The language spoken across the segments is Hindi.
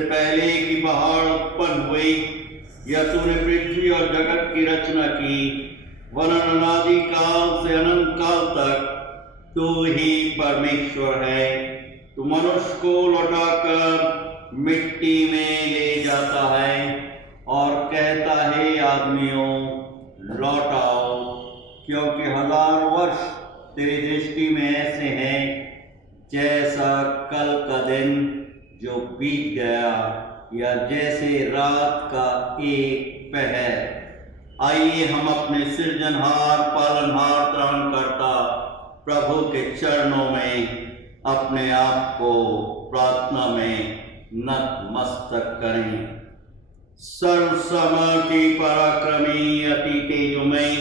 इससे पहले कि पहाड़ उत्पन्न हुए या तूने पृथ्वी और जगत की रचना की, वरन अनादि काल से अनंत काल तक तू ही परमेश्वर है। तू मनुष्य को लौटाकर मिट्टी में ले जाता है और कहता है, आदमियों लौटाओ, क्योंकि 1000 वर्ष तेरी दृष्टि में ऐसे हैं जैसा कल का दिन जो बीत गया, या जैसे रात का एक पहर। आइए हम अपने सृजनहार, पालनहार, त्राणकर्ता प्रभु के चरणों में अपने आप को प्रार्थना में नतमस्तक करें। सर्वसमर्थी, पराक्रमी, अति तेजोमय,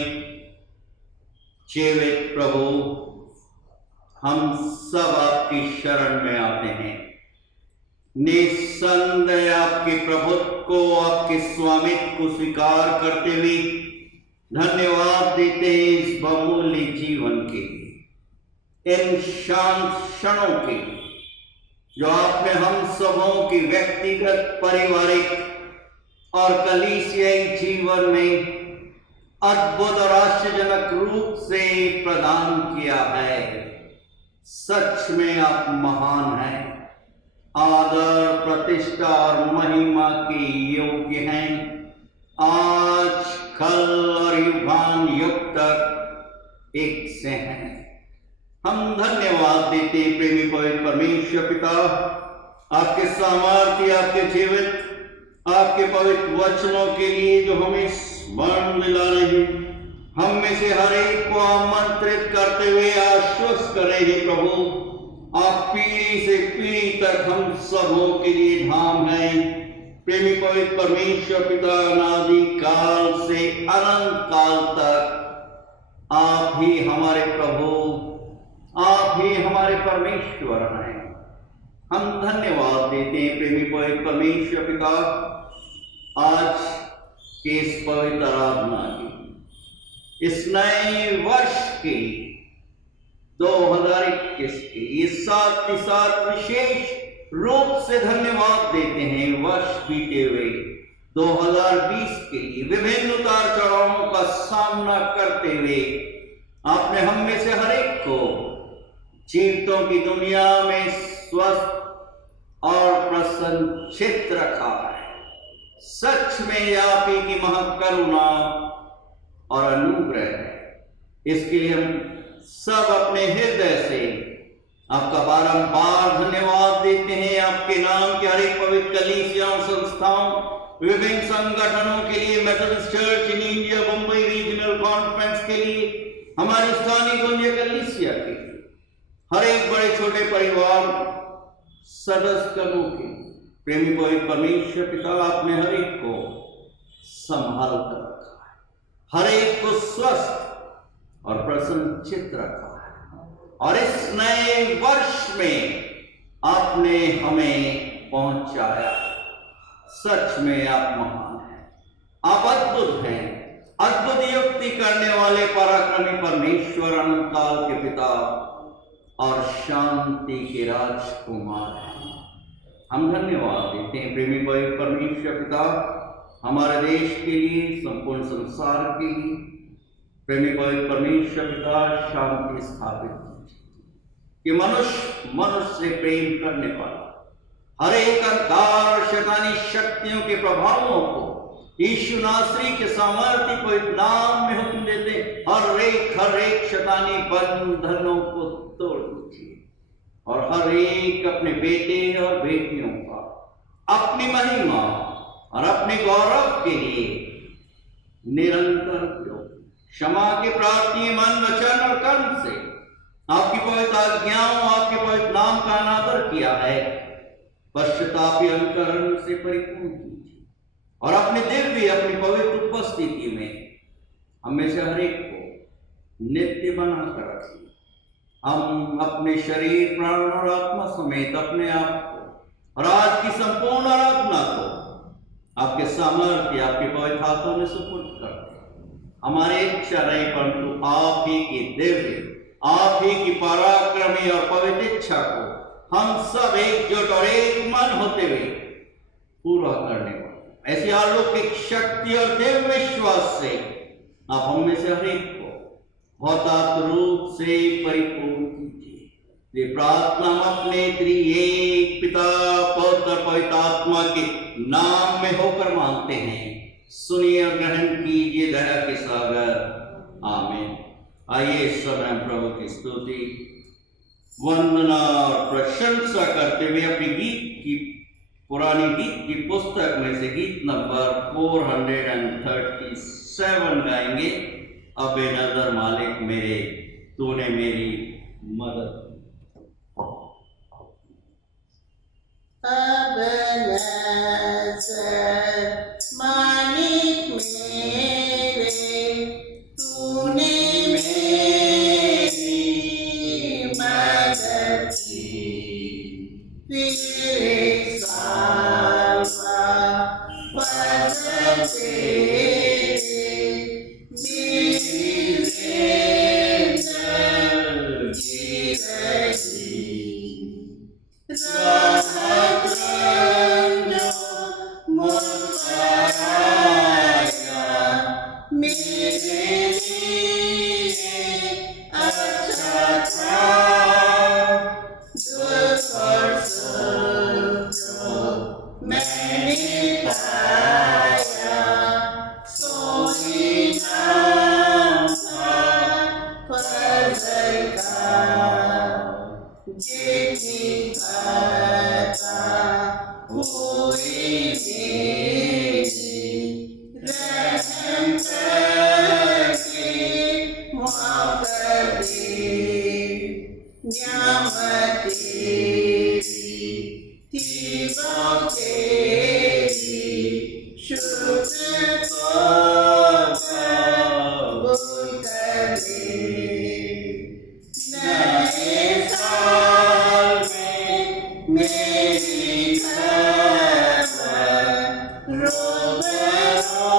जीवित प्रभु, हम सब आपकी शरण में आते हैं। निस्संदेह आपके प्रभुत्व को, आपके स्वामित्व को स्वीकार करते हुए धन्यवाद देते हैं इस बहुमूल्य जीवन के लिए, इन शांत क्षणों के लिए जो आपने हम सबों की व्यक्तिगत, पारिवारिक और कलीसियाई जीवन में अद्भुत और आश्चर्यजनक रूप से प्रदान किया है। सच में आप महान हैं, आदर, प्रतिष्ठा और महिमा के योग्य हैं। आज, कल और युगान युग तक एक से हैं। हम धन्यवाद देते हैं प्रेमी पवित्र परमेश्वर पिता, आपके सामर्थ्य, आपके जीवित, आपके पवित्र वचनों के लिए जो हमें स्मरण दिला रहे हैं। हम में से हर एक को आमंत्रित करते हुए आश्वस्त कर रहे हैं प्रभु, आप पीढ़ी से पीढ़ी तक हम सबों के लिए धाम है। प्रेमी पवित्र परमेश्वर पिता, अनादि काल से अनंत काल तक आप ही हमारे प्रभु, आप ही हमारे परमेश्वर हैं। हम धन्यवाद देते हैं प्रेमी पवित्र परमेश्वर पिता, आज के इस पवित्र आराधना की, इस नए वर्ष की 2021 के इस साथ के साथ विशेष रूप से धन्यवाद देते हैं। वर्ष बीते हुए 2020 के लिए विभिन्न उतार चढ़ावों का सामना करते हुए आपने हम में से हर एक को जीवितों की दुनिया में स्वस्थ और प्रसन्नचित्त रखा है। सच में आप ही की महत्करुणा और अनुग्रह है। इसके लिए हम सब अपने हृदय से आपका बारंबार धन्यवाद देते हैं। आपके नाम के हर एक पवित्र कलीसियाओं, संस्थाओं, विभिन्न संगठनों के लिए, Methodist church in India, Bombay regional conference के लिए, हमारी स्थानीय गुंजे कलीसिया के लिए, हर एक बड़े छोटे परिवार सदस्यों के प्रेमी पवित्र परमेश्वर पिता, आपने हर एक को संभाल कर रखा है, हर एक को स्वस्थ और प्रसन्नचित्त रखा है। और इस नए वर्ष में आपने हमें पहुंचाया। सच में आप महान हैं, आप अद्भुत हैं, अद्भुत युक्ति करने वाले पराक्रमी परमेश्वर, अनंत काल के पिता और शांति के राजकुमार हैं। हम धन्यवाद देते हैं प्रेमी पवित्र परमेश्वर पिता, हमारे देश के लिए, संपूर्ण संसार के लिए। प्रेमी पवित्र परमेश्वर पिता, शांति स्थापित कि मनुष्य से प्रेम करने वाला हर एक अंधकार और शैतानी शक्तियों के प्रभावों को यीशु नासरी के सामर्थ्य पवित्र नाम में हुक्म देते, हर एक शैतानी बंधनों को तोड़ दीजिए और हर एक अपने बेटे और बेटियों का अपनी महिमा और अपने गौरव के लिए निरंतर क्षमा के प्रार्थी मन, वचन और कर्म से आपकी पवित्र आज्ञाओं, आपके पवित्र नाम का अनादर किया है, पश्चाताप अंतकरण से परिपूर्ण कीजिए और अपने दिव्य, अपनी पवित्र उपस्थिति में हमें से हर एक को नित्य बनाकर रखिए। हम अपने शरीर, प्राण और आत्मा समेत अपने आप को और आज की संपूर्ण आराधना को आपके सामर्थ्य, आपके पवित्र हाथों में सुपुर्द करते हैं। हमारी इच्छा नहीं, परंतु आप ही की दिव्य, आप ही की पराक्रमी और पवित्र इच्छा को हम सब एकजुट और एक मन होते हुए करने वाले। ऐसी अलौकिक शक्ति और दिव्य विश्वास से आप हम में से हर एक को भौतिक रूप से परिपूर्ण कीजिए। ये प्रार्थना हम अपने त्रिएक पिता पुत्र पवित्र आत्मा के नाम में होकर मांगते हैं। सुनिए और ग्रहण कीजिए दया के सागर। आमीन। आइए इस समय प्रभु की स्तुति वंदना और प्रशंसा करते हुए अपनी गीत की पुरानी गीत की पुस्तक में से गीत नंबर 437 गाएंगे। अब नजर मालिक मेरे, तूने मेरी मदद। अब नजर मालिक मेरे, तूने मेरी मदद की। तेरे सावा पद तेरे मेरी जिंदगी जी रही। राहत रंजो मुस्कुराया मेरे लिए अच्छा था। दुख और सुख जो मैंने पाया, सोई नाम था फजल का। जितनी खता हुई मेरी, रहम करके माफ कर दे। न्यामत तेरी थी वो तेरी, शुक्र को कबूल कर ले। नए साल में मेरी खबर रोबरो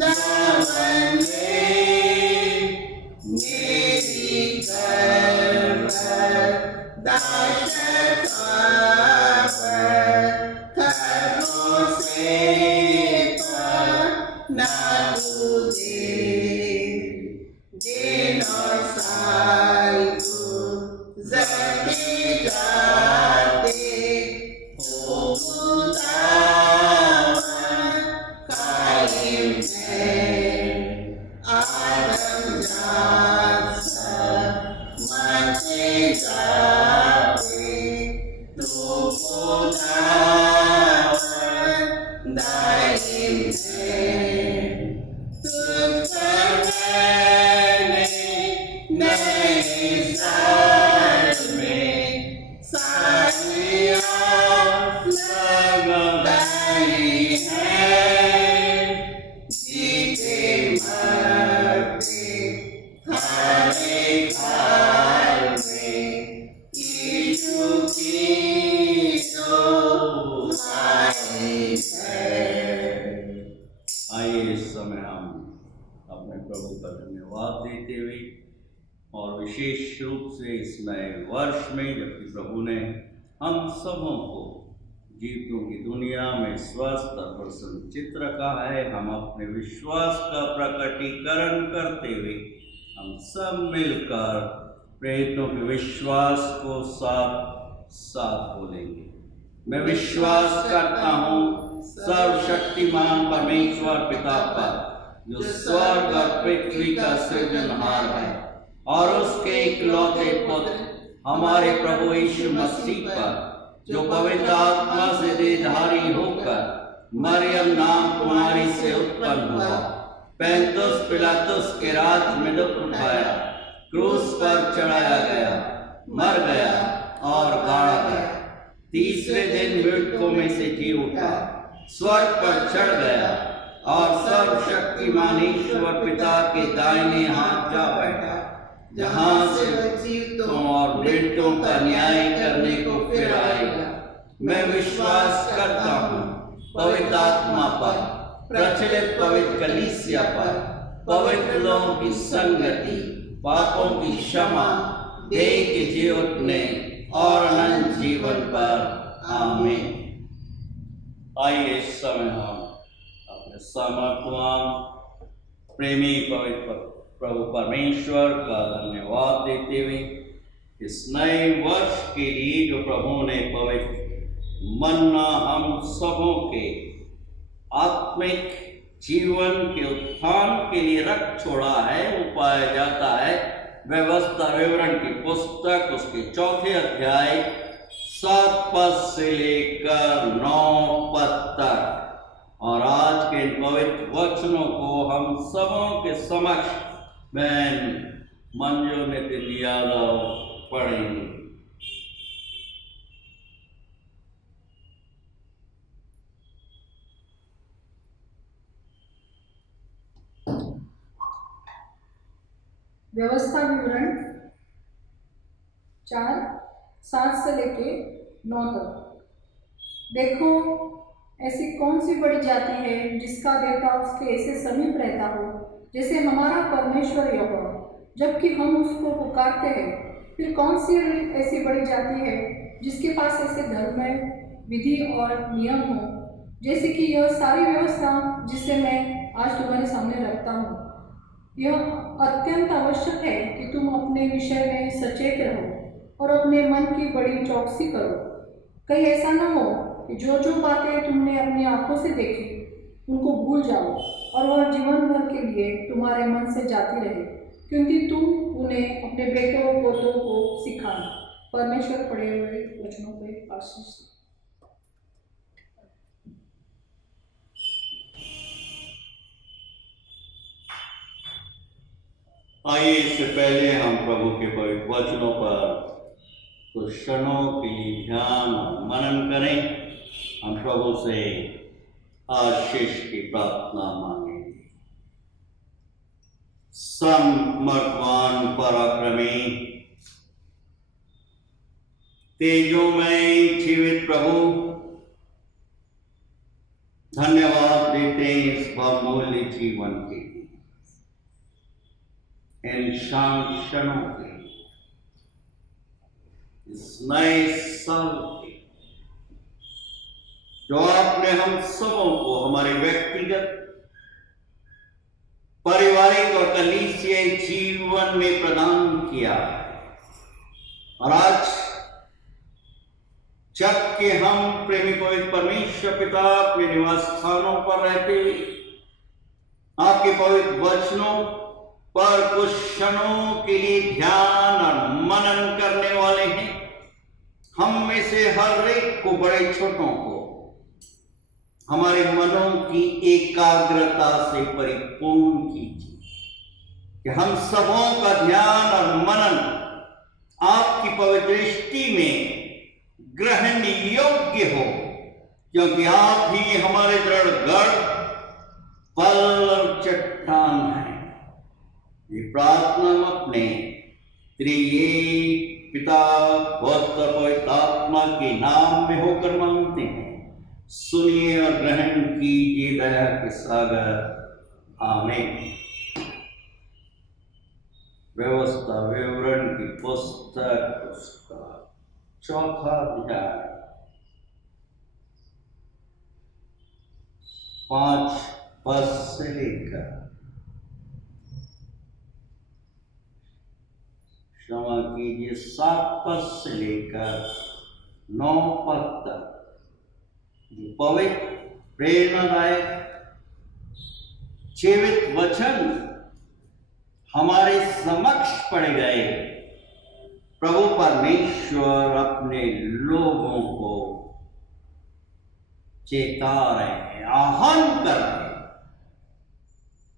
दामन ले। मेरी दाशत खरों से ना तुझे। दिन और साल गुजरते जाते हो खुदावन कायम है। आदम जात सब मरते जाते, तू खुदावन दायम है। तुझ पर मैंने नए साल में सारी आस लगाई है। जीते मरते हर एक हाल में यीशु की तो दुआएं हैं। आइए इस समय हम अपने प्रभु का धन्यवाद देते हुए और विशेष रूप से इस नए वर्ष में जबकि प्रभु ने हम सबों को जीवों की दुनिया में स्वस्थ और प्रसन्नचित रखा है, हम अपने विश्वास का प्रकटीकरण करते हुए हम सब मिलकर प्रेरितों के विश्वास को साथ साथ बोलेंगे। मैं विश्वास करता हूँ सर्वशक्तिमान परमेश्वर पिता पर, जो स्वर्ग और पृथ्वी का सृजनहार है, और उसके इकलौते पुत्र हमारे प्रभु यीशु मसीह पर, जो पवित्र आत्मा से देहधारी होकर मरियम नाम कुमारी से उत्पन्न हुआ, पैंतुस पिलातुस के राज में दुख उठाया, क्रूस पर चढ़ाया गया, मर गया और गाड़ा गया, तीसरे दिन मृतकों में से जी उठा, स्वर्ग पर चढ़ गया और सर्वशक्तिमान ईश्वर पिता के दाहिने हाथ जा बैठा, जहाँ से जीवों और मृतों का न्याय करने को फिर आएगा। मैं विश्वास करता हूँ पवित्र आत्मा पर, प्रचलित पवित्र कलीसिया पर, पवित्र लोगों की संगति, पापों की क्षमा, देह के जी उठने और अनंत जीवन पर। आमीन। आइए इस समय हम अपने समर्थवान प्रेमी पवित्र प्रभु परमेश्वर का धन्यवाद देते हुए इस नए वर्ष के लिए जो प्रभु ने पवित्र मन्ना हम सबों के आत्मिक जीवन के उत्थान के लिए रख छोड़ा है, वो पाया जाता है व्यवस्था विवरण की पुस्तक उसके 4 अध्याय 7 पद से लेकर 9 पद तक। और आज के इन पवित्र वचनों को हम सबों के समक्ष बहन मंजू नितिन यादव पढ़ेंगे। व्यवस्था विवरण 4:7 से लेके 9 तक। देखो, ऐसी कौन सी बड़ी जाति है जिसका देवता उसके ऐसे समीप रहता हो जैसे हमारा परमेश्वर यहोवा, जबकि हम उसको पुकारते हैं। फिर कौन सी ऐसी बड़ी जाति है जिसके पास ऐसे धर्म है, विधि और नियम हो, जैसे कि यह सारी व्यवस्था जिसे मैं आज तुम्हारे सामने रखता हूँ। यह अत्यंत आवश्यक है कि तुम अपने विषय में सचेत रहो और अपने मन की बड़ी चौकसी करो। कहीं ऐसा न हो कि जो बातें तुमने अपनी आंखों से देखी उनको भूल जाओ और वह जीवन भर के लिए तुम्हारे मन से जाती रहे, क्योंकि तुम उन्हें अपने बेटों पोतों को सिखाना। परमेश्वर पढ़े हुए वचनों पे आशीष। आइए इससे पहले हम प्रभु के पवित्र वचनों पर कुछ क्षणों के लिए ध्यान और मनन करें। हम प्रभु से आशीष की प्रार्थना मांगेंगे। समर्थवान पराक्रमी तेजोमय जीवित प्रभु, धन्यवाद देते हैं इस बहुमूल्य जीवन के लिए, इन शांत क्षणों के, इस नए साल के, जो आपने हम सबों को हमारे व्यक्तिगत, पारिवारिक और कलीसियाई जीवन में प्रदान किया। और आज जबकि हम प्रेमी पवित्र परमेश्वर पिता अपने निवास स्थानों पर रहते हुए आपके पवित्र वचनों पर कुछ क्षणों के लिए ध्यान और मनन करने वाले हैं, हम में से हर एक को, बड़े छोटों को, हमारे मनों की एकाग्रता से परिपूर्ण कीजिए कि हम सबों का ध्यान और मनन आपकी पवित्र दृष्टि में ग्रहण योग्य हो, क्योंकि आप ही हमारे दृढ़ गढ़, पल और चट्टान है। ये प्रार्थना हम अपने त्रिएक पिता पुत्र पवित्र आत्मा के नाम में होकर मांगते हैं। सुनिए और ग्रहण कीजिए दया के सागर। आमीन। व्यवस्था विवरण की पुस्तक उसका 4 अध्याय 5 पद से लेकर, क्षमा कीजिए, 7 पद से लेकर 9 पद तक जो पवित्र प्रेरणादायक जीवित वचन हमारे समक्ष पड़े गए। प्रभु परमेश्वर अपने लोगों को चेता रहे हैं, आह्वान कर रहे हैं।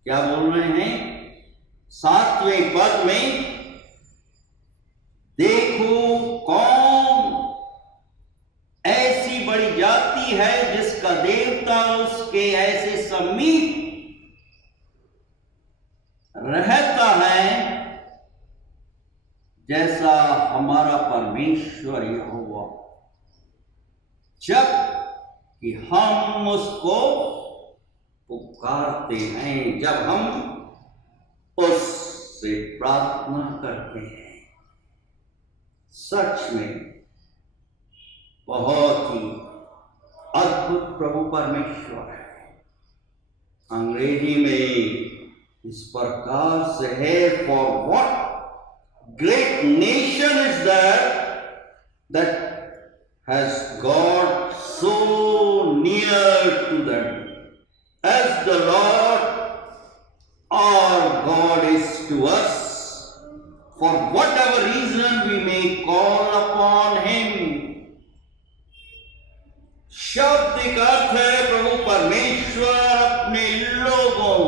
क्या बोल रहे हैं? 7वें पद में, देखो कौन ऐसी बड़ी जाति है जिसका देवता उसके ऐसे समीप रहता है जैसा हमारा परमेश्वर यहोवा, जब कि हम उसको पुकारते हैं, जब हम उससे प्रार्थना करते हैं। सच में बहुत ही अद्भुत प्रभु परमेश्वर है। अंग्रेजी में इस प्रकार से है, for what great nation is that has God so near to them as the Lord our God is to us, for whatever reason we may call upon him. शाब्दिक अर्थ है, प्रभु परमेश्वर अपने लोगों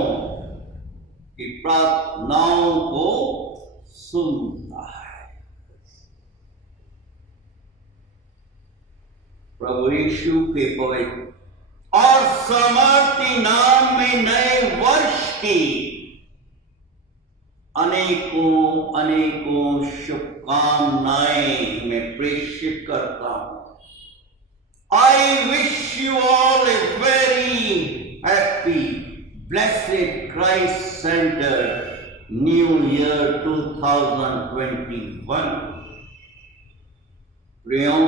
की प्रार्थनाओं को सुनता है। प्रभु यीशु के पवित्र और सामर्थी नाम में नए वर्ष की अनेकों अनेकों शुभकामनाएं मैं प्रेषित करता हूं। I wish you all a very happy blessed Christ centre new year 2021। प्रियों,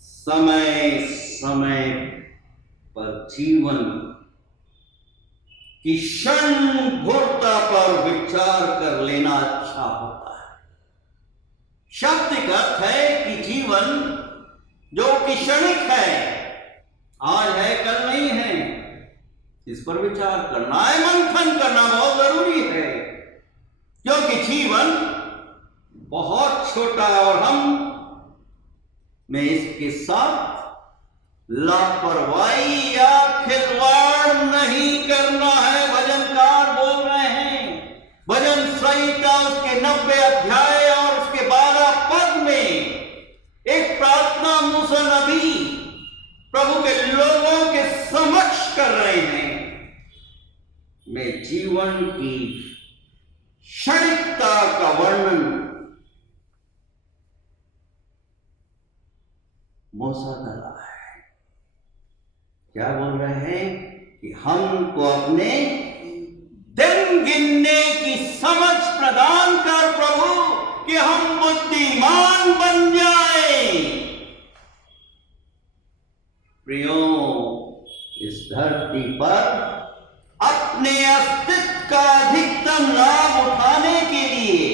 समय समय पर जीवन की क्षणभंगुरता पर विचार कर लेना अच्छा होता है। शाब्दिक अर्थ है कि जीवन जो कि क्षणिक है, आज है कल नहीं है, इस पर विचार करना है, मंथन करना बहुत जरूरी है, क्योंकि जीवन बहुत छोटा और हम में इसके साथ लापरवाही या खिलवाड़ नहीं करना है। भजनकार बोल रहे हैं, भजन संहिता उसके 90 अध्याय और उसके 12 पद में एक प्रार्थना मूसा नबी प्रभु के लोगों के समक्ष कर रहे हैं। मैं जीवन की क्षणिकता का वर्णन मूसा कर रहा है। क्या बोल रहे हैं कि हमको अपने दिन गिनने की समझ प्रदान कर प्रभु, कि हम बुद्धिमान बन जाए। प्रियो, इस धरती पर अपने अस्तित्व का अधिकतम लाभ उठाने के लिए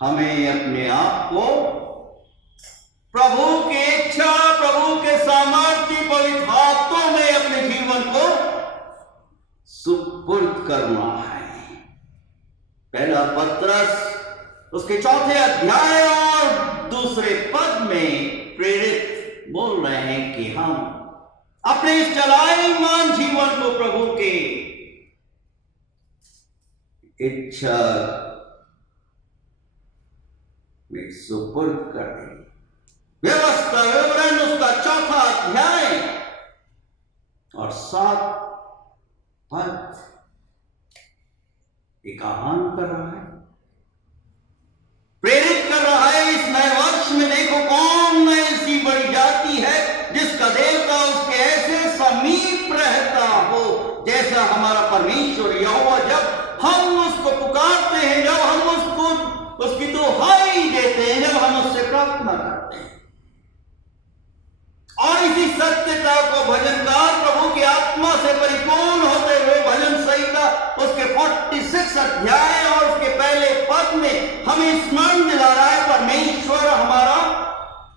हमें अपने आप को प्रभु की इच्छा, प्रभु के सामर्थ्य, पवित्र हाथों में अपने जीवन को सुपुर्द करना है। पहला पत्रस उसके 4 अध्याय और 2 पद में प्रेरित बोल रहे हैं कि हम अपने इस चलायमान जीवन को प्रभु के इच्छा में सुपुर्द कर दें। व्यवस्था विवरण उसका 4 अध्याय और 7 पद एक आह्वान कर रहा है, प्रेरित कर रहा है। इस नए वर्ष में देखो कौन ऐसी बड़ी जाति है जिसका देवता उसके ऐसे समीप रहता हो जैसा हमारा परमेश्वर यहोवा। जब हम उसको पुकारते हैं, जब हम उसकी दुहाई देते हैं, जब हम उससे प्रार्थना करते हैं, और इसी सत्यता को भजनकार प्रभु की आत्मा से परिपूर्ण होते हुए भजन संहिता उसके 46 अध्याय और उसके पहले पद में हमें स्मरण दिला रहा है, परमेश्वर हमारा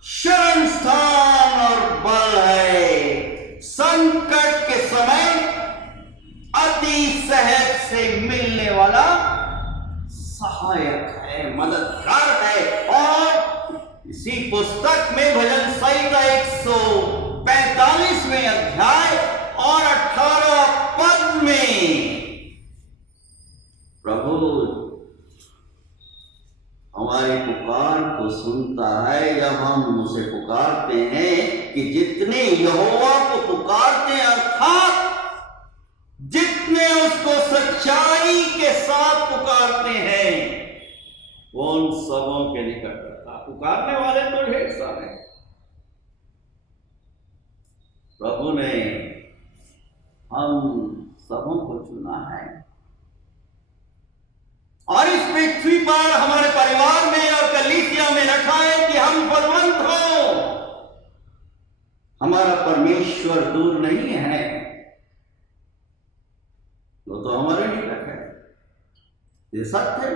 शरण स्थान और बल है। संकट के समय अति सहज से मिलने वाला सहायक है, मददगार है। और इसी पुस्तक में भजन संहिता 145वें अध्याय और 18 पद में प्रभु हमारी पुकार को सुनता है। जब हम उसे पुकारते हैं कि जितने यहोवा को पुकारते हैं, अर्थात जितने उसको सच्चाई के साथ पुकारते हैं, वो उन सबों के निकट करता। पुकारने वाले तो ढेर सारे, प्रभु ने हम सबों को चुना है और इस पृथ्वी पर हमारे परिवार में और कलीसिया में रखा है कि हम फल हमारा परमेश्वर दूर नहीं है, वो तो हमारे निकट है। ये सत्य है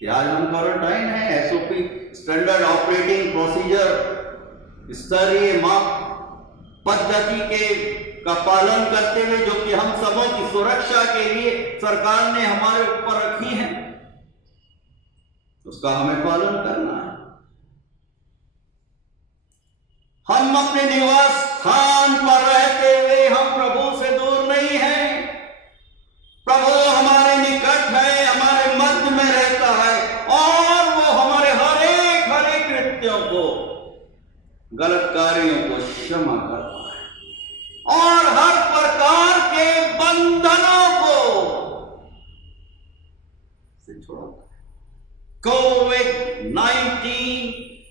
कि आज हम क्वारंटाइन है, एसओपी स्टैंडर्ड ऑपरेटिंग प्रोसीजर स्तरीय माप पद्धति के का पालन करते हुए, जो कि हम सबों की सुरक्षा के लिए सरकार ने हमारे ऊपर रखी है, उसका हमें पालन करना है। हम अपने निवास स्थान पर रहते हुए हम प्रभु से दूर नहीं हैं। प्रभु हमारे निकट है, हमारे मध्य में रहता है और वो हमारे हर एक कृत्यों को, गलत कार्यों को क्षमा करता है और हर प्रकार के बंधनों को से छोड़ता है। कोविड-19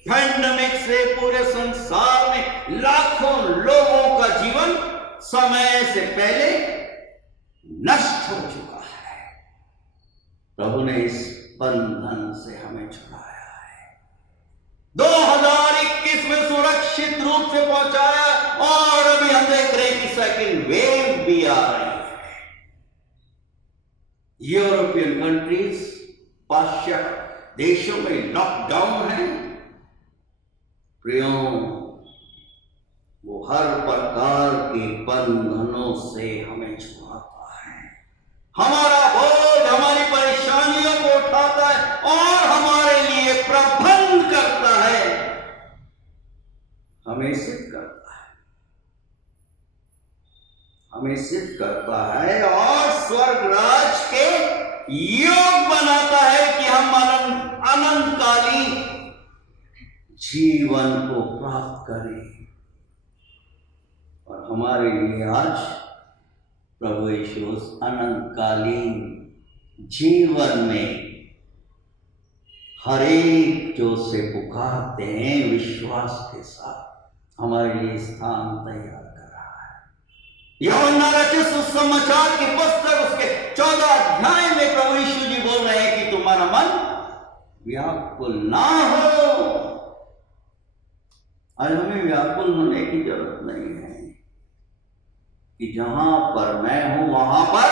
पैंडेमिक से पूरे संसार में लाखों लोगों का जीवन समय से पहले नष्ट हो चुका है। प्रभु ने इस बंधन से हमें छुड़ाया है, 2021 में सुरक्षित रूप से पहुंचाया और अभी हम देख रहे हैं कि सेकेंड वेव भी आ रही है। यूरोपियन कंट्रीज, पाश्चात्य देशों में लॉकडाउन है। प्रियों, वो हर प्रकार के बंधनों से हमें छुड़ाता है, हमारा बोझ, हमारी परेशानियों को उठाता है और हमारे लिए प्रबंध करता है, हमें सिद्ध करता है, हमें सिद्ध करता है और स्वर्ग राज के योग बनाता है कि हम अनंतकालीन जीवन को प्राप्त करें। और हमारे लिए आज प्रभु यीशु उस अनंतकालीन जीवन में हर एक जो से पुकारते हैं विश्वास के साथ हमारे लिए स्थान तैयार कर रहा है। यूहन्ना रचित सुसमाचार की पुस्तक उसके 14 अध्याय में प्रभु यीशु जी बोल रहे हैं कि तुम्हारा मन व्याकुल ना हो। आज हमें व्याकुल होने की जरूरत नहीं है कि जहां पर मैं हूं वहां पर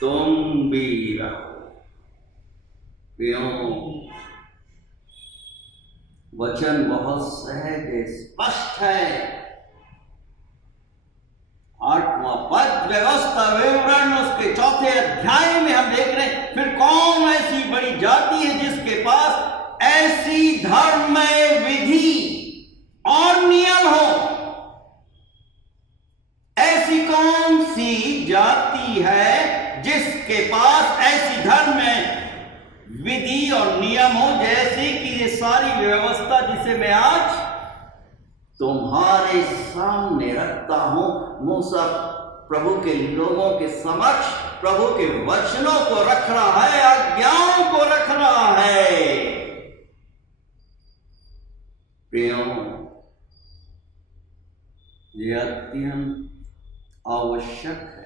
तुम भी रहो। क्यों? वचन बहुत सहज है, स्पष्ट है। 8वां पद व्यवस्था विवरण उसके 4थे अध्याय में हम देख रहे हैं, फिर कौन ऐसी बड़ी जाति है जिसके पास ऐसी धर्ममय विधि और नियम हो। ऐसी कौन सी जाति है जिसके पास ऐसी धर्म में विधि और नियम हो, जैसे कि ये सारी व्यवस्था जिसे मैं आज तुम्हारे सामने रखता हूं। मूसा प्रभु के लोगों के समक्ष प्रभु के वचनों को रख रहा है, आज्ञाओं को रख रहा है। प्रियों, ये अत्यंत आवश्यक है।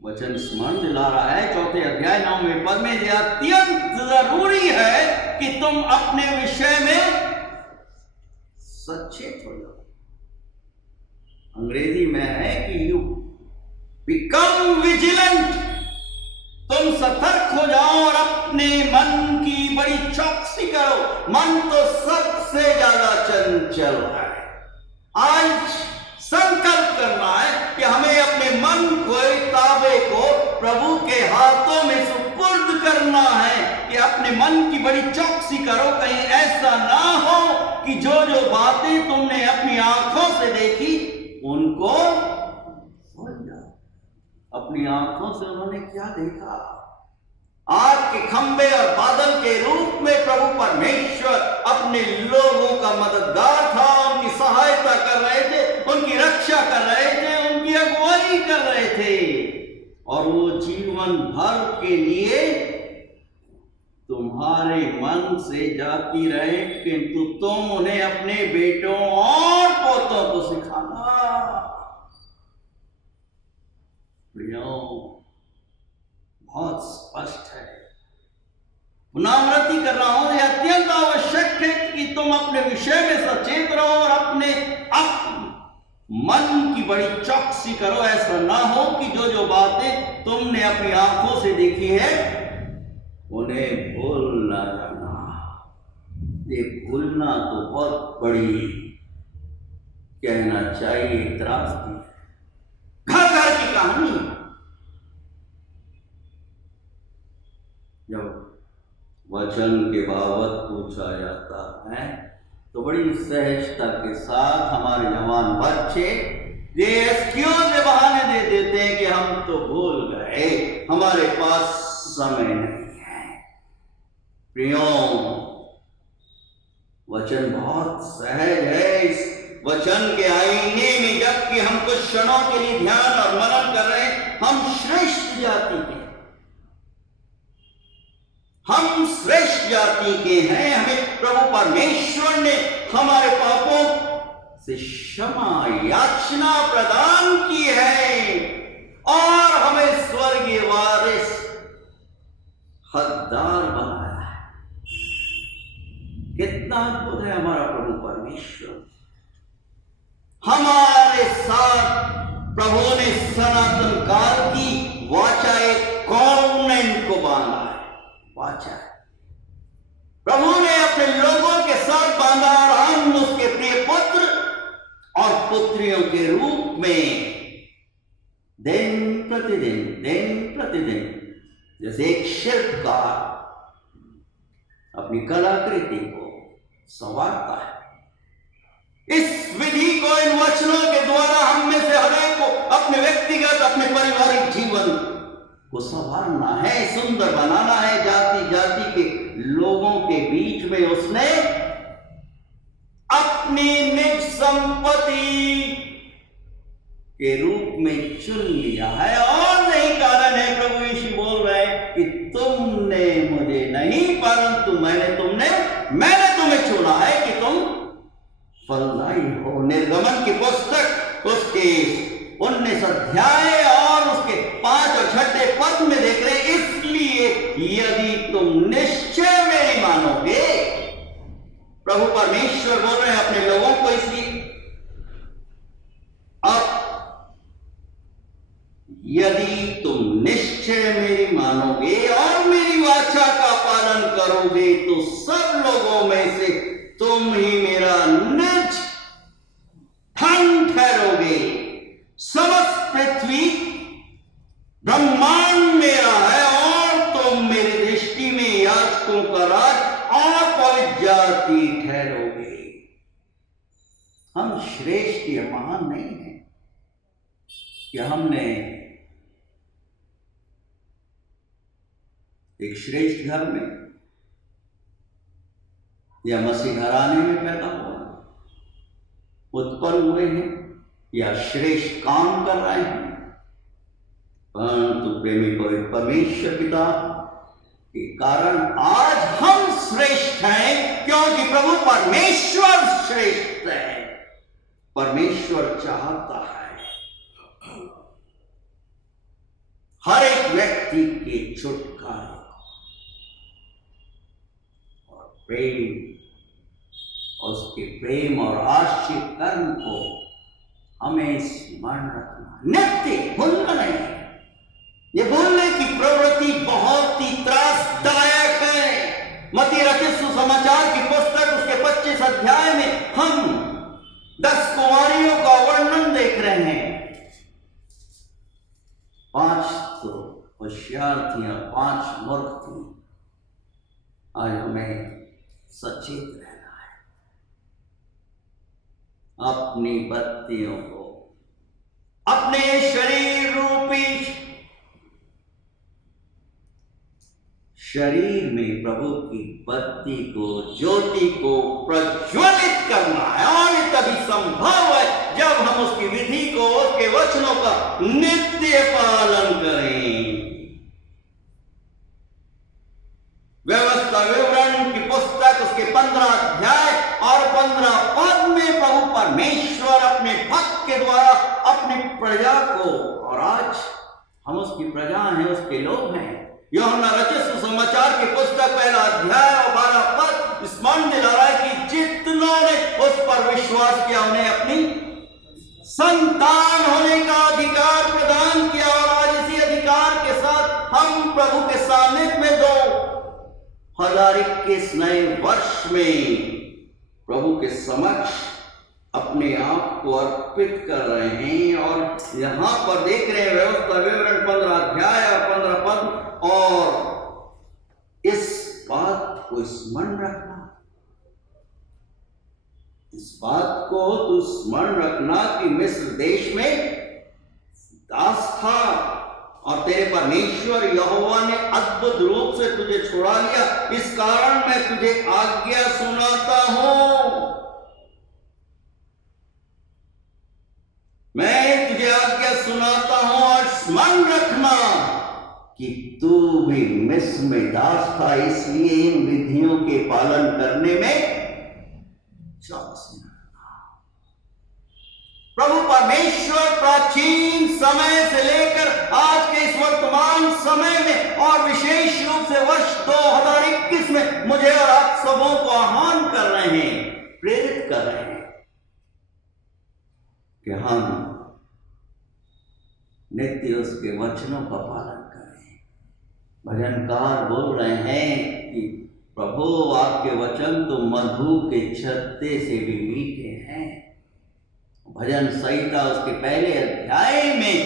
वचन स्मरण दिला रहा है 4थे अध्याय 9वें पद में, यह अत्यंत जरूरी है कि तुम अपने विषय में सचेत हो जाओ। अंग्रेजी में है कि यू बिकम विजिलेंट, तुम सतर्क हो जाओ और अपने मन की बड़ी चौकसी करो। मन तो सबसे ज्यादा चंचल है। आज संकल्प करना है कि हमें अपने मन को, ताबे को प्रभु के हाथों में सुपुर्द करना है कि अपने मन की बड़ी चौकसी करो। कहीं ऐसा ना हो कि जो जो बातें तुमने अपनी आंखों से देखी उनको भूल जाओ। अपनी आंखों से उन्होंने क्या देखा? आग के खंभे और बादल के रूप में प्रभु परमेश्वर अपने लोगों का मददगार था, उनकी सहायता कर रहे थे, उनकी रक्षा कर रहे थे, उनकी अगुवाई कर रहे थे और वो जीवन भर के लिए तुम्हारे मन से जाती रहे, किंतु तुम उन्हें अपने बेटों और पोतों को सिखाना। बहुत स्पष्ट है। पुनरावृत्ति कर रहा हूं, यह अत्यंत आवश्यक है कि तुम तुम अपने विषय में सचेत रहो और अपने मन की बड़ी चौकसी करो। ऐसा ना हो कि जो जो बातें तुमने अपनी आंखों से देखी है उन्हें भूल ना जाना। ये भूलना तो बहुत बड़ी, कहना चाहिए, त्रासदी, घर घर की कहानी। जब वचन के बाबत पूछा जाता है तो बड़ी सहजता के साथ हमारे जवान बच्चे ये एक्सक्यूज बहाने दे देते हैं कि हम तो भूल गए, हमारे पास समय नहीं है। प्रियो, वचन बहुत सहज है। इस वचन के आईने में जबकि हम कुछ क्षणों के लिए ध्यान और मनन कर रहे हैं, हम श्रेष्ठ जाति के, हम श्रेष्ठ जाति के हैं। हमें प्रभु परमेश्वर ने हमारे पापों से क्षमा याचना प्रदान की है और हमें स्वर्गीय वारिस हकदार बनाया है। कितना अद्भुत है हमारा प्रभु परमेश्वर। हमारे साथ प्रभु ने सनातन काल की वाचा, एक कॉन्वेंट को बांधा है। वाचा है, प्रभु ने अपने लोगों के साथ बांधा और हम उसके प्रिय पुत्र और पुत्रियों के रूप में दिन प्रतिदिन जैसे एक शिल्पकार अपनी कलाकृति को संवारता है, इस विधि को, इन वचनों के द्वारा हम में से हर एक को अपने व्यक्तिगत, अपने पारिवारिक जीवन को संवारना है, सुंदर बनाना है। जाति जाति के लोगों के बीच में उसने अपनी निज संपत्ति के रूप में चुन लिया है। और नहीं कारण है, प्रभु यीशु बोल रहे हैं कि तुमने मुझे नहीं परंतु मैंने तुम्हें चुना है कि तुम फलदायी हो। निर्गमन की पुस्तक उसके 19 अध्याय और उसके 5 और 6 पद में देख रहे हैं, इसलिए यदि तुम निश्चय मेरी मानोगे, प्रभु परमेश्वर बोल रहे हैं अपने लोगों को, इसलिए अब यदि तुम निश्चय मेरी मानोगे और मेरी वाचा का पालन करोगे तो सब लोगों में से तुम ही मेरा निज धन ठहरोगे। समस्त पृथ्वी ब्रह्मांड मेरा है और तुम मेरी दृष्टि में याजकों का राज और पवित्र जाति ठहरोगे। हम श्रेष्ठ या महान नहीं हैं कि हमने एक श्रेष्ठ घर में या मसीह घराने में पैदा हुआ, उत्पन्न हुए हैं या श्रेष्ठ काम कर रहे हैं, परंतु प्रेमी पवित्र परमेश्वर पिता के कारण आज हम श्रेष्ठ हैं, क्योंकि प्रभु परमेश्वर श्रेष्ठ है। परमेश्वर चाहता है हर एक व्यक्ति के छुटकारे और प्रेम, उसके प्रेम और आश्रित कर्म को हमें स्मरण रखना, नित्य भूलना नहीं। ये भूलने की प्रवृत्ति बहुत ही त्रासदायक है। मत्ती रचित सुसमाचार की पुस्तक उसके 25 अध्याय में हम 10 कुंवारियों का वर्णन देख रहे हैं। 5 तो होशियार थी और 5 मूर्ख थी। आज हमें सचेत रहना है, अपनी बत्तियों को, अपने शरीर रूपी शरीर में प्रभु की बत्ती को, ज्योति को प्रज्वलित करना है। और ये तभी संभव है जब हम उसकी विधि को, उसके वचनों का नित्य पालन करें। व्यवस्था विवरण की पुस्तक उसके 15 अध्याय और 15 पद में प्रभु परमेश्वर अपने भक्त के द्वारा अपनी प्रजा को, और आज हम उसकी प्रजा हैं, उसके लोग हैं। यूहन्ना रचित सुसमाचार की पुस्तक 1 अध्याय और 12 पद स्मरण दिला रहा है कि विश्वास किया, उन्हें अपनी संतान होने का अधिकार प्रदान किया। और आज इसी अधिकार के साथ हम प्रभु के सानिध्य में 2021 नए वर्ष में प्रभु के समक्ष अपने आप को अर्पित कर रहे हैं। और यहां पर देख रहे हैं व्यवस्था विवरण 15 अध्याय और 15 पद, और इस बात को स्मरण रखना, इस बात को तू स्मरण रखना कि मिस्र देश में दास था और तेरे परमेश्वर यहोवा ने अद्भुत रूप से तुझे छुड़ा लिया। इस कारण मैं तुझे आज्ञा सुनाता हूं, मैं तुझे आज्ञा सुनाता हूं। और स्मरण रखना कि तू भी मिस्र में दास था, इसलिए इन विधियों के पालन करने में चौकसी रखना। प्रभु परमेश्वर प्राचीन समय से लेकर आज के इस वर्तमान समय में और विशेष रूप से वर्ष 2021 में मुझे और आप सबों को आह्वान कर रहे हैं, प्रेरित कर रहे हैं कि हम नित्य उसके वचनों का पालन करें। भजनकार बोल रहे हैं कि प्रभु आपके वचन तो मधु के छत्ते से भी मीठे हैं। भजन संहिता उसके पहले अध्याय में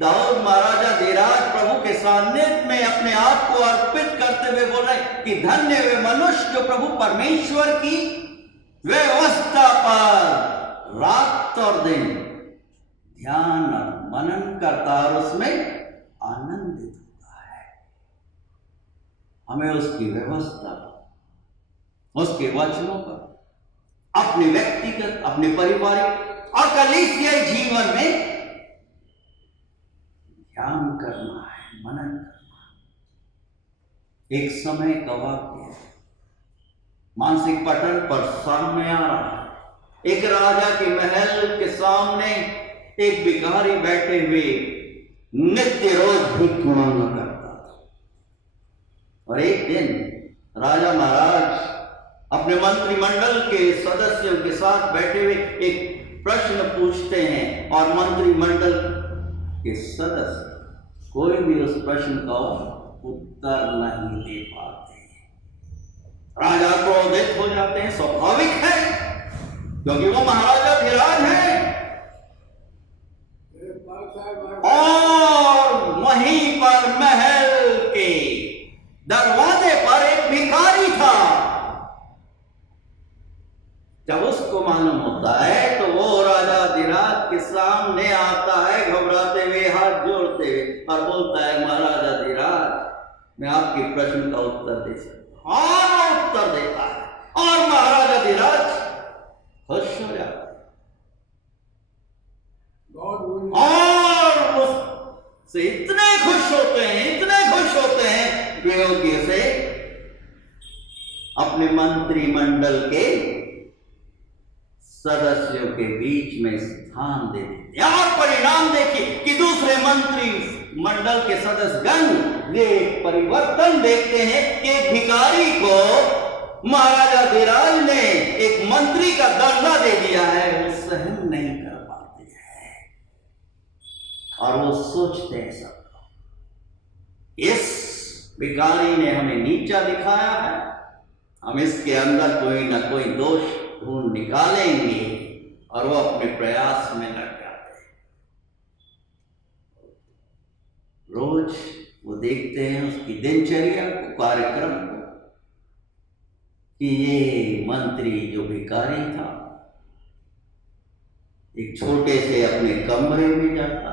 दाऊद महाराजा धीराज प्रभु के सानिध्य में अपने आप को अर्पित करते हुए बोल रहे कि धन्य वे मनुष्य जो प्रभु परमेश्वर की व्यवस्था पर रात और दिन ध्यान और मनन करता और उसमें आनंदित होता है। हमें उसकी व्यवस्था, उसके वचनों का अपने व्यक्तिगत, अपने पारिवारिक और कलीसियाई जीवन में ध्यान करना है, मनन करना है। एक समय का वाक्य मानसिक पटल पर सामने आ रहा है। एक राजा के महल के सामने एक भिखारी बैठे हुए नित्य रोज भिख मांगा करता था। और एक दिन राजा महाराज अपने मंत्रिमंडल के सदस्यों के साथ बैठे हुए एक प्रश्न पूछते हैं और मंत्रिमंडल के सदस्य कोई भी उस प्रश्न का उत्तर नहीं दे पाते। राजा क्रोधित हो जाते हैं, स्वाभाविक है क्योंकि वो महाराजा धीराज हैं। और वहीं पर महल के दरवाजे पर एक भिखारी था। जब उसको मालूम होता है तो वो राजा धीराज के सामने आता है घबराते हुए, हाथ जोड़ते हुए, और बोलता है महाराजा धीराज मैं आपके प्रश्न का उत्तर दे सकता हूं। और उत्तर देता है और महाराजा धीराज खुश हो जाता है और उससे इतने खुश होते हैं, इतने खुश होते हैं कि उसे अपने मंत्रिमंडल के सदस्यों के बीच में स्थान दे देते। और परिणाम देखिए कि दूसरे मंत्री मंडल के सदस्यगण ये परिवर्तन देखते हैं कि एक भिखारी को महाराजा धीराज ने एक मंत्री का दर्जा दे दिया है, वो सहन नहीं कर पाते हैं। और वो सोचते हैं सब इस भिखारी ने हमें नीचा दिखाया है, हम इसके अंदर कोई ना कोई दोष ढूंढ निकालेंगे, और वो अपने प्रयास में लग जाते हैं। रोज वो देखते हैं उसकी दिनचर्या को, कार्यक्रम को, कि ये मंत्री जो भिखारी था एक छोटे से अपने कमरे में जाता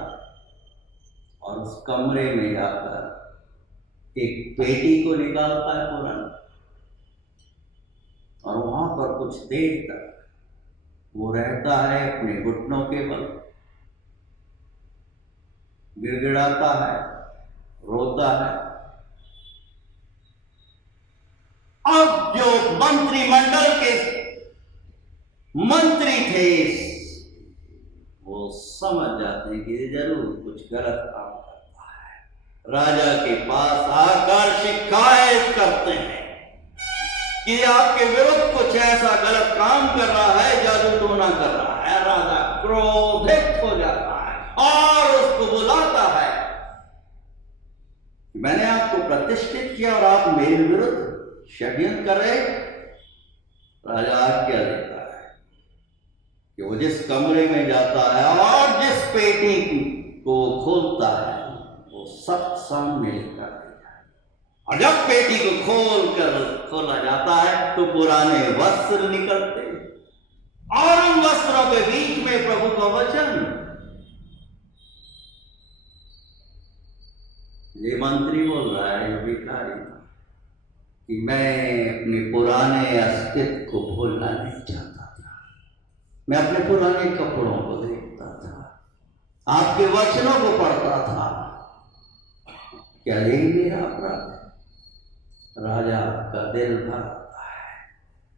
और उस कमरे में जाकर एक पेटी को निकालता है पुराना, और वहां पर कुछ देर तक वो रहता है अपने घुटनों के बल, गिड़गिड़ाता है, रोता है। अब जो मंत्रिमंडल के मंत्री थे वो समझ जाते हैं कि जरूर कुछ गलत काम करता है। राजा के पास आकर शिकायत करते हैं कि आपके विरुद्ध कुछ ऐसा गलत काम कर रहा है, जादू टोना कर रहा है, राजा क्रोधित हो जाता है और उसको बुलाता है। मैंने आपको प्रतिष्ठित किया और आप मेरे विरुद्ध षड्यंत्र कर रहे। राजा आज्ञा देता है कि वो जिस कमरे में जाता है और जिस पेटी को खोलता है वो सब सामने लेकर आता है। और जब पेटी को खोला जाता है तो पुराने वस्त्र निकलते हैं और उन वस्त्रों के बीच में प्रभु का वचन। ये मंत्री बोल रहा है, ये भिखारी, कि मैं अपने पुराने अस्तित्व को भूलना नहीं चाहता था। मैं अपने पुराने कपड़ों को देखता था, आपके वचनों को पढ़ता था। क्या यही मेरा अपराध है? राजा का दिल भरता है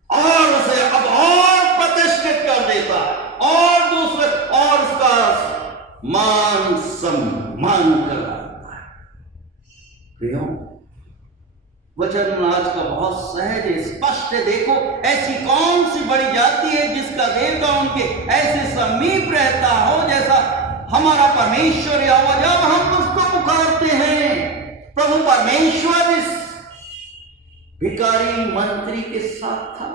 और उसे अब और प्रतिष्ठित कर देता है और दूसरे और उसका मान सम्मान कराता है। प्रियो, वचन आज का बहुत सहज है, स्पष्ट है। देखो, ऐसी कौन सी बड़ी जाति है जिसका देवता उनके ऐसे समीप रहता हो जैसा हमारा परमेश्वर यहोवा। जब हम उसको पुकारते हैं, प्रभु परमेश्वर इस भिखारी मंत्री के साथ था।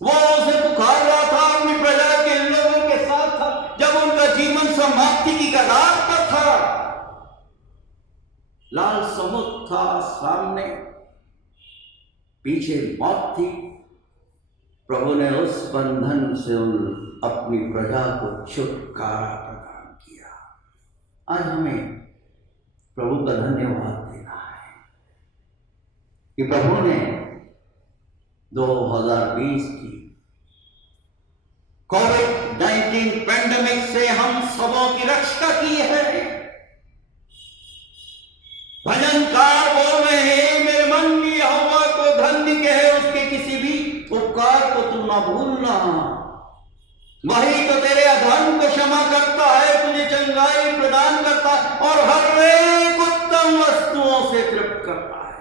वो उसे पुकार रहा था, अपनी प्रजा के लोगों के साथ था जब उनका जीवन समाप्ति की कगार पर था। लाल समुद्र था सामने, पीछे मौत थी। प्रभु ने उस बंधन से अपनी प्रजा को छुटकारा प्रदान किया। आज हमें प्रभु का धन्यवाद देना है कि प्रभु ने 2020 की कोविड-19 पैंडेमिक से हम सबों की रक्षा की है। भजनकार बोल रहे हैं, मेरे मन की यहोवा को धन्य कहे, उसके किसी भी उपकार को तू न भूलना। वही तो तेरे अधर्म को क्षमा करता है, तुझे चंगाई प्रदान करता है और हर एक उत्तम वस्तुओं से तृप्त करता है।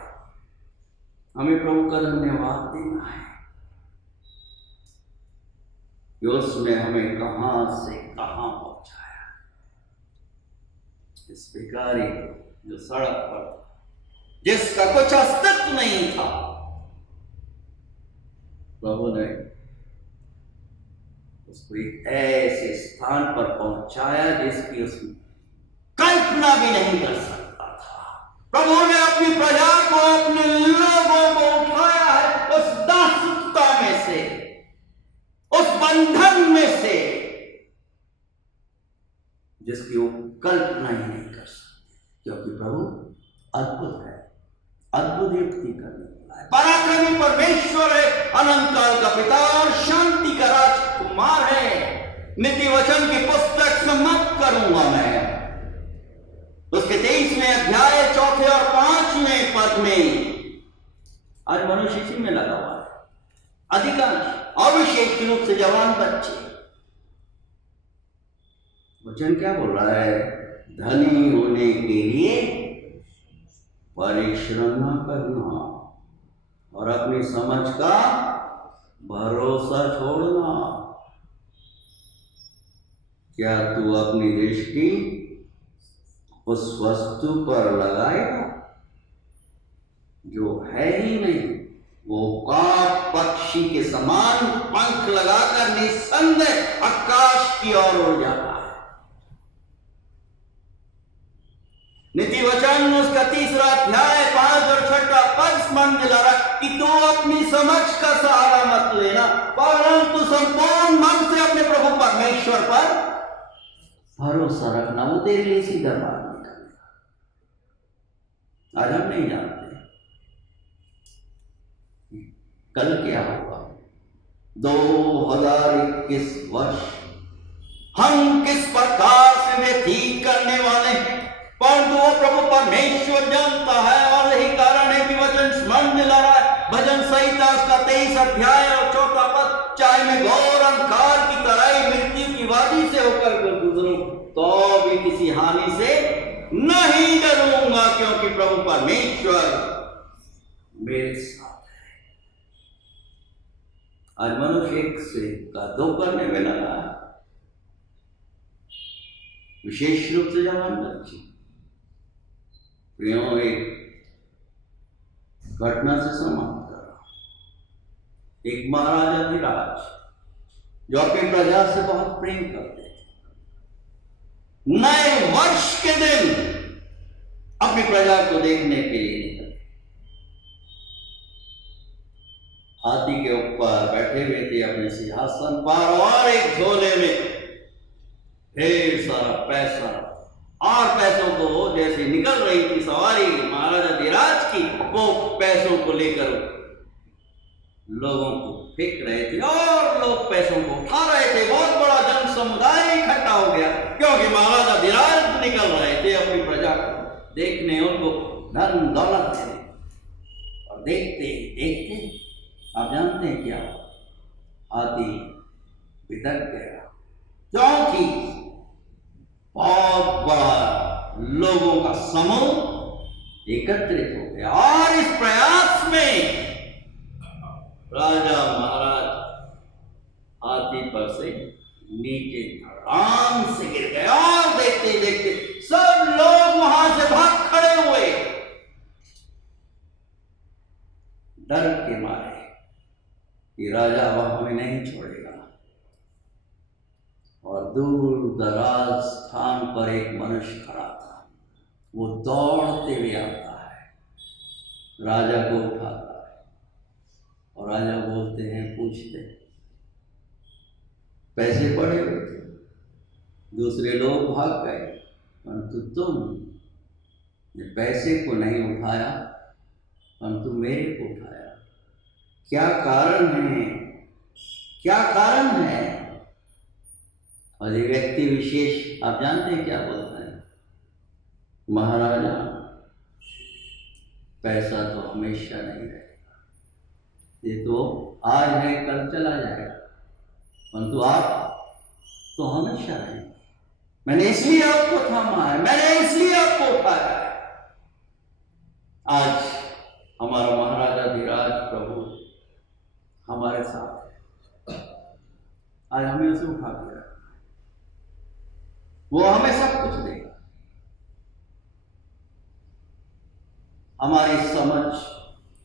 हमें प्रभु का धन्यवाद देना है कि उसने हमें कहां से कहां पहुंचाया। इस भिखारी जो सड़क पर, जिसका कुछ अस्तित्व नहीं था, प्रभु ने उसको एक ऐसे स्थान पर पहुंचाया जिसकी उसकी कल्पना भी नहीं कर सकता था। प्रभु ने अपनी प्रजा को, अपने लोगों को उठाया है उस दासता में से, उस बंधन में से जिसकी वो कल्पना ही नहीं कर सकती। क्योंकि प्रभु अद्भुत है, अद्भुत युक्ति करने वाला है, पराक्रमी परमेश्वर है, अनंत काल का पिता और शांति का राजकुमार है। नीति वचन की पुस्तक समाप्त करूंगा मैं उसके 23वें अध्याय 4 और 5वें पद में। आज मनुष्य इसी में लगा हुआ है, अधिकांश और विशेष रूप से जवान बच्चे। वचन क्या बोल रहा है? धनी होने के लिए परिश्रम न करना और अपनी समझ का भरोसा छोड़ना। क्या तू अपनी दृष्टि उस वस्तु पर लगाएगा जो है ही नहीं? वो काक पक्षी के समान पंख लगाकर निस्संदेह आकाश की ओर उड़ जाता है। नीति वचन उसका 3रा अध्याय 5 और 6 पद स्मरण दिला रहा कि तू अपनी समझ का सहारा मत लेना, परंतु संपूर्ण मन से अपने प्रभु परमेश्वर पर भरोसा रखना। वो तेरे लिए सीधा मार्ग निकालेगा। आज हम नहीं जानते कल क्या होगा। 2021 वर्ष हम किस प्रकार से व्यतीत करने वाले हैं, परंतु वो प्रभु परमेश्वर जानता है। और यही कारण है कि वचन स्मरण दिला रहा है। भजन संहिता उसका 23 अध्याय और 4 पद, चाहे मैं घोर अंधकार की तरह मृत्यु की वादी से होकर गुजरूं तो भी किसी हानि से नहीं डरूंगा, क्योंकि प्रभु परमेश्वर मेरे साथ है। आज मनुष्य एक से का दो करने में लगा है, विशेष रूप से जवान बच्चे। प्रियों, एक घटना से समाप्त कर रहा हूं। एक महाराजा धीराज जो अपनी प्रजा से बहुत प्रेम करते थे, नए वर्ष के दिन अपनी प्रजा को देखने के लिए निकले। हाथी के ऊपर बैठे हुए थे अपने सिंहासन पर, और एक झोले में ढेर सारा पैसा, और पैसों को जैसे निकल रही थी सवारी महाराजा धीराज की, वो पैसों को लेकर लोगों को फेंक रहे थे और लोग पैसों को उठा रहे थे। बहुत बड़ा जन समुदाय इकट्ठा हो गया, क्योंकि महाराजा धीराज निकल रहे थे अपनी प्रजा को देखने, उनको धन दौलत देने। और देखते देखते आप जानते हैं क्या, हाथी बिदक गया, क्योंकि बहुत बड़ा लोगों का समूह एकत्रित हो गया, और इस प्रयास में राजा महाराज हाथी पर से नीचे धड़ाम से गिर गए, और देखते देखते सब लोग वहां से भाग खड़े हुए, डर के मारे कि राजा अब हमें नहीं छोड़ेगा। और दूर दराज स्थान पर एक मनुष्य खड़ा था, वो दौड़ते हुए आता है, राजा को उठाता है, और राजा बोलते हैं, पूछते हैं, पैसे पड़े हुए थे, दूसरे लोग भाग गए, परंतु तुम पैसे को नहीं उठाया, परंतु मेरे को उठाया। क्या कारण है, क्या कारण है? और ये व्यक्ति विशेष आप जानते हैं क्या बोलता है, महाराजा पैसा तो हमेशा नहीं रहेगा, ये तो आज है कल चला जाएगा, परंतु आप तो हमेशा रहेंगे। मैंने इसलिए आपको थामा है, मैंने इसलिए आपको उठाया है। आज हमारा महाराजा धीराज प्रभु हमारे साथ है, आज हमें उसे उठा दिया, वो हमें सब कुछ देगा। हमारी समझ,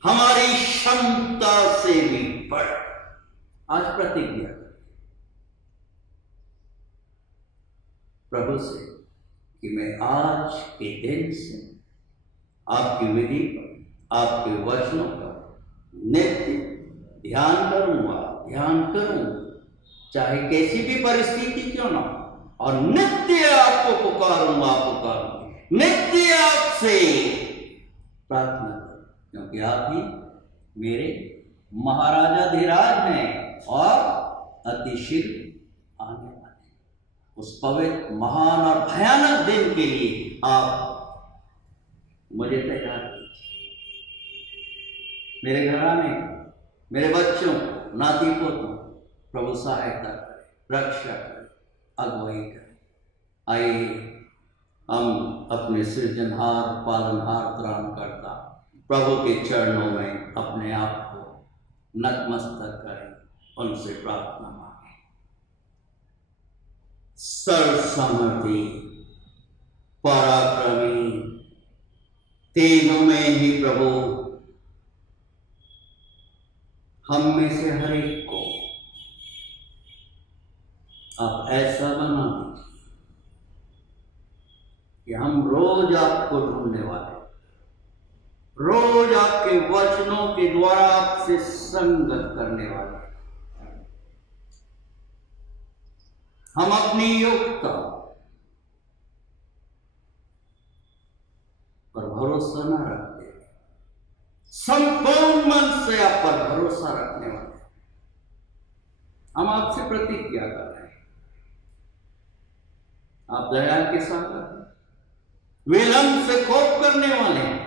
हमारी क्षमता से भी बढ़ आज प्रतिज्ञा प्रभु से कि मैं आज के दिन से आपकी विधि पर, आपके वचनों पर नित्य ध्यान करूंगा, ध्यान करूंगा, चाहे कैसी भी परिस्थिति क्यों ना हो, और नित्य आपको पुकारूंगा, नित्य आपसे प्रार्थना करूं, क्योंकि आप ही मेरे महाराजा धीराज हैं, और अति शीघ्र आने वाले उस पवित्र, महान और भयानक दिन के लिए आप मुझे तैयार कीजिए। मेरे घराने, मेरे बच्चों, नाती पोतों, प्रभु सहायता करे, रक्षा करे, अगुवाई करे। आइए हम अपने सृजनहार, पालनहार, त्राणकर्ता प्रभु के चरणों में अपने आप को नतमस्तक करें, उनसे प्रार्थना मांगे। सर्वसमर्थी, पराक्रमी, तीनों में ही प्रभु हम में से हर एक को आप ऐसा बना दीजिए कि हम रोज आपको ढूंढने वाले, रोज आपके वचनों के द्वारा आपसे संगत करने वाले, हम अपनी योग्यता पर भरोसा न रखते, संपूर्ण मन से आप पर भरोसा रखने वाले हम आपसे प्रतिज्ञा कर रहे हैं। आप दया के सागर, विलंब से कोप करने वाले हैं।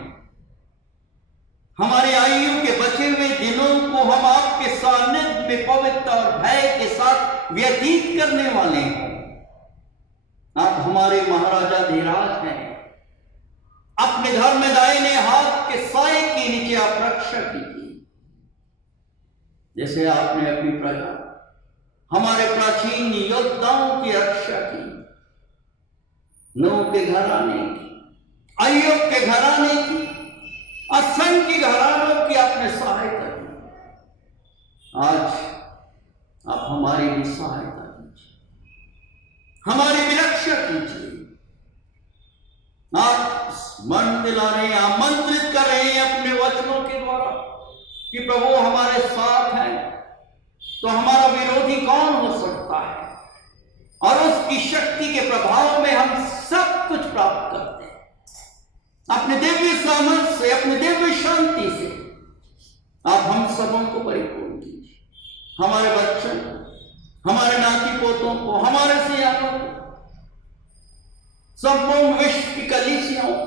हमारे आयु के बचे हुए दिनों को हम आपके सानिध्य में पवित्र और भय के साथ व्यतीत करने वाले हैं। आप हमारे महाराजा धीराज हैं। अपने घर में दाहिने हाथ के साए के नीचे आप रक्षा कीजिए। जैसे आपने अपनी प्रजा हमारे प्राचीन योद्धाओं की रक्षा की, नूह के घराने की, अय्यूब के घराने की, असंख्य घरानों की आपने सहायता की। आज आप हमारी भी सहायता कीजिए, हमारी भी रक्षा कीजिए। आप स्मरण दिला रहे हैं, आमंत्रित कर रहे हैं अपने वचनों के द्वारा कि प्रभु हमारे साथ हैं, तो हमारा विरोधी कौन हो सकता है। और उसकी शक्ति के प्रभाव में हम सब कुछ प्राप्त करते हैं। अपने दिव्य सामर्थ्य से, अपनी दिव्य शांति से आप हम सबों को परिपूर्ण कीजिए, हमारे बच्चों को, हमारे नाती पोतों को, हमारे सियानों को, संपूर्ण विश्व की कलीसियाओं,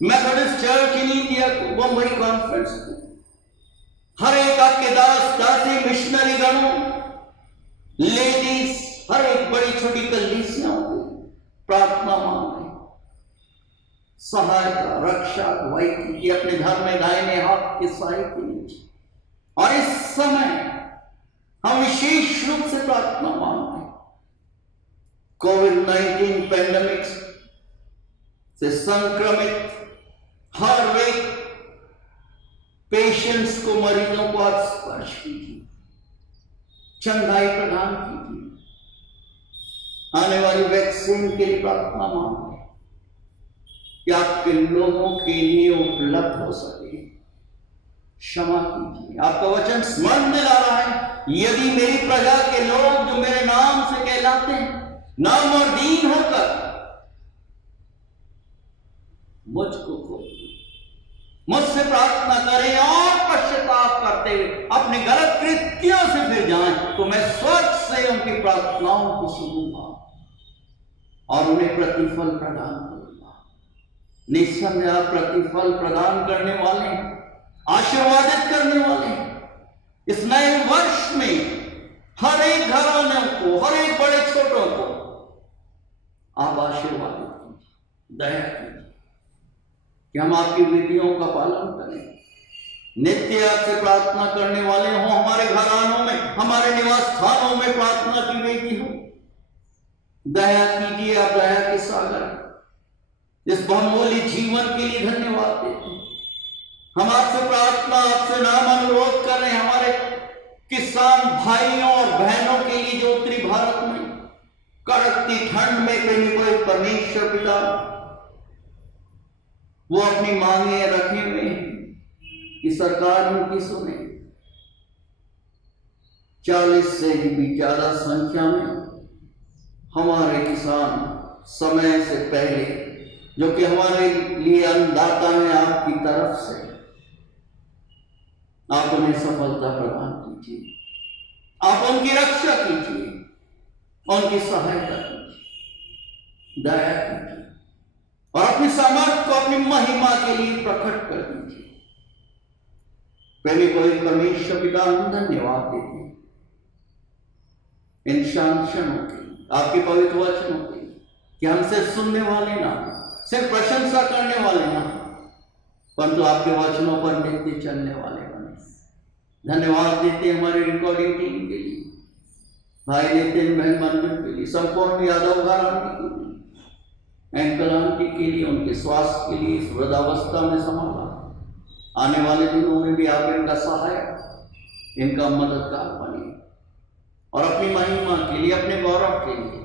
मेथोडिस्ट चर्च इन इंडिया को, बम्बई कॉन्फ्रेंस को, हर एक आपके दास दासी मिशनरी गणों, लेडीज, हर एक बड़ी छोटी कलीसियाओं को प्रार्थना मांगे, सहायता, रक्षा, अगुवाई कीजिए अपने घर में दाहिने हाथ के साए के नीचे। और इस समय हम विशेष रूप से प्रार्थना मांगते हैं, कोविड-19 पैंडेमिक से संक्रमित हर व्यक्ति पेशेंट्स को, मरीजों को आप स्पर्श कीजिए, चंगाई प्रदान कीजिए। आने वाली वैक्सीन के लिए प्रार्थना मांगते हैं कि आपके लोगों के लिए उपलब्ध हो सके। क्षमा कीजिए, आपका वचन स्मरण दिला रहा है, यदि मेरी प्रजा के लोग जो मेरे नाम से कहलाते हैं, नाम और दीन होकर मुझको खोजिए, मुझसे प्रार्थना करें और पश्चाताप करते हुए अपने गलत कृत्यों से फिर जाएं, तो मैं स्वर्ग से उनकी प्रार्थनाओं को सुनूंगा और उन्हें प्रतिफल प्रदान करूंगा। निस्संदेह आप प्रतिफल प्रदान करने वाले हैं, आशीर्वादित करने वाले हैं। इस नए वर्ष में हर एक घराने को, हर एक बड़े छोटों को आप आशीर्वादित कीजिए, दया कीजिए कि हम आपकी विधियों का पालन करें, नित्य आपसे प्रार्थना करने वाले हों। हमारे घरानों में, हमारे निवास स्थानों में प्रार्थना की विधि हो। दया कीजिए, आप दया के सागर, इस बहुमूल्य जीवन के लिए धन्यवाद देते हैं। हम आपसे प्रार्थना, आपसे नाम अनुरोध कर रहे हैं, हमारे किसान भाइयों और बहनों के लिए जो उत्तरी भारत में कड़कती ठंड में प्रेमी को परमेश्वर पिता वो अपनी मांगे रखे हुए हैं कि सरकार उनकी सुने। 40 से भी ज्यादा संख्या में हमारे किसान समय से पहले, जो कि हमारे लिए अन्नदाता है आपकी तरफ से, आप उन्हें सफलता प्रदान कीजिए, आप उनकी रक्षा कीजिए, उनकी सहायता कीजिए, दया कीजिए और अपनी सामर्थ को अपनी महिमा के लिए प्रकट कर दीजिए। प्रेमी को परमेश्वर पिता हम धन्यवाद देते हैं इन शांत क्षणों के, आपके पवित्र वचनों के, कि हमसे सुनने वाले ना, सिर्फ प्रशंसा करने वाले ना, परंतु आपके वचनों पर नित्य चलने वाले बने। धन्यवाद देते हैं हमारे रिकॉर्डिंग टीम के लिए, भाई नितिन, बहन मंदिर के लिए, संपूर्ण यादव घराने के लिए, एंकल आंटी के लिए, उनके स्वास्थ्य के लिए, इस वृद्धावस्था में संभाला। आने वाले दिनों में भी आप इनका सहायक, इनका मददगार बने और अपनी महिमा के लिए, अपने गौरव के लिए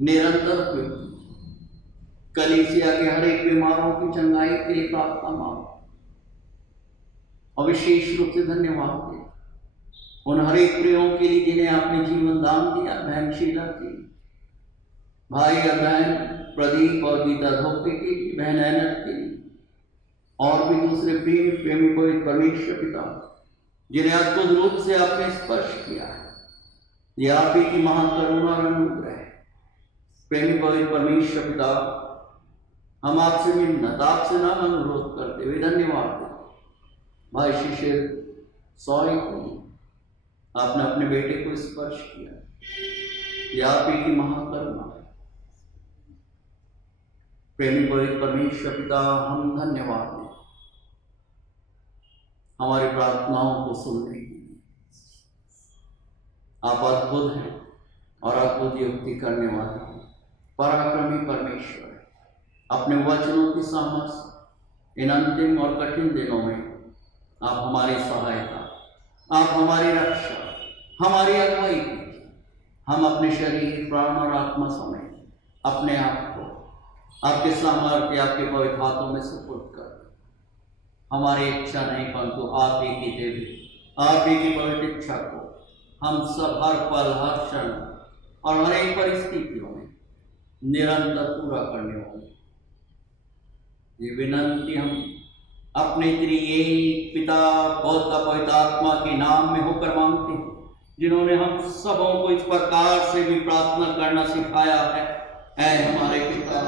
निरंतर उपयोग कीजिए। कलीसिया के हर एक बीमारों की चंगाई के लिए प्रार्थना मांगो और विशेष रूप से धन्यवाद दें उन हर एक प्रियों के लिए जिन्हें आपने जीवन दान दिया, बहन शीला के लिए, भाई और बहन प्रदीप और गीता धोपे के लिए, बहन ऐनत के लिए, और भी दूसरे प्रेमी पवित्र परमेश्वर पिता जिन्हें अद्भुत रूप से आपने स्पर्श किया है। ये आप ही की महाकरुणा और अनुग्रह है। प्रेमी पवित्र परमेश्वर पिता, हम आपसे मिन्नत, आपसे नाम अनुरोध करते हुए धन्यवाद देते भाई शिशिर सॉरी को आपने अपने बेटे को स्पर्श किया, यह आप ही की महाकरुणा है। प्रेमी पवित्र परमेश्वर पिता, हम धन्यवाद देते हमारी प्रार्थनाओं को सुनने के लिए, आप अद्भुत हैं और अद्भुत युक्ति करने वाले हैं, पराक्रमी परमेश्वर है। अपने वचनों की सामर्थ्य इन अंतिम और कठिन दिनों में आप हमारी सहायता, आप हमारी रक्षा, हमारी अगुवाई कीजिए। हम अपने शरीर, प्राण और आत्मा समेत अपने आप को आपके सामर्थ्य, आपके पवित्र हाथों में सुपुर्द कर। हमारी इच्छा नहीं परंतु आप ही की देवी, आप ही की पवित्र इच्छा को हम सब हर पल, हर क्षण और हर एक परिस्थितियों में निरंतर पूरा करने वाले। ये विनंती हम अपने त्रिएक पिता, पौत्र, पवित्र आत्मा के नाम में होकर मांगते हैं, जिन्होंने हम सबों को इस प्रकार से भी प्रार्थना करना सिखाया है। ऐ हमारे पिता,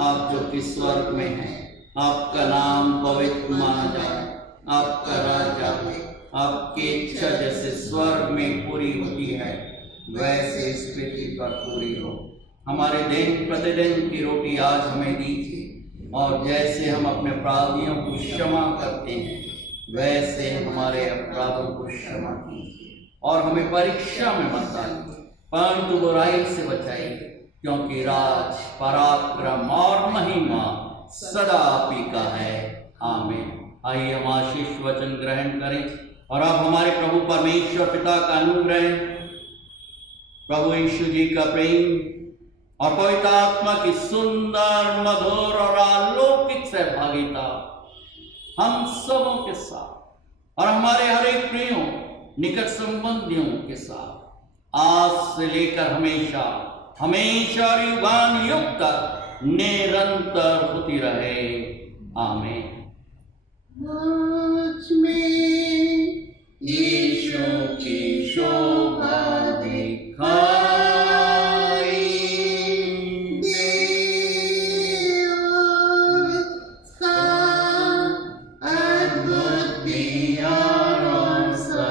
आप जो कि स्वर्ग में हैं, आपका नाम पवित्र माना जाए, आपका राज्य आए, आपकी इच्छा जैसे स्वर्ग में पूरी होती है वैसे इस पृथ्वी पर पूरी हो। हमारे दिन प्रतिदिन की रोटी आज हमें दीजिए, और जैसे हम अपने अपराधियों को क्षमा करते हैं वैसे हमारे अपराधों को क्षमा कीजिए, और हमें परीक्षा में मत डालिए परंतु बुराई से बचाइए, क्योंकि राज, पराक्रम और महिमा सदा आप ही का है। आमीन। आइए हम आशीष वचन ग्रहण करें और अब हमारे प्रभु परमेश्वर पिता का अनुग्रह, प्रभु यीशु जी का प्रेम और पवित्र आत्मा की सुंदर, मधुर और अलौकिक सहभागिता हम सबों के साथ और हमारे हर एक प्रियों, निकट संबंधियों के साथ आज से लेकर हमेशा हमेशा और युगान युग तक निरंतर होती रहे। आमीन। मुझ में यीशु की शोभा दिखाई दे, उसका अद्भुत प्यारा सा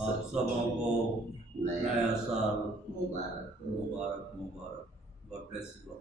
आप सबों को नया साल मुबारक। मुबारक मुबारक। God bless you.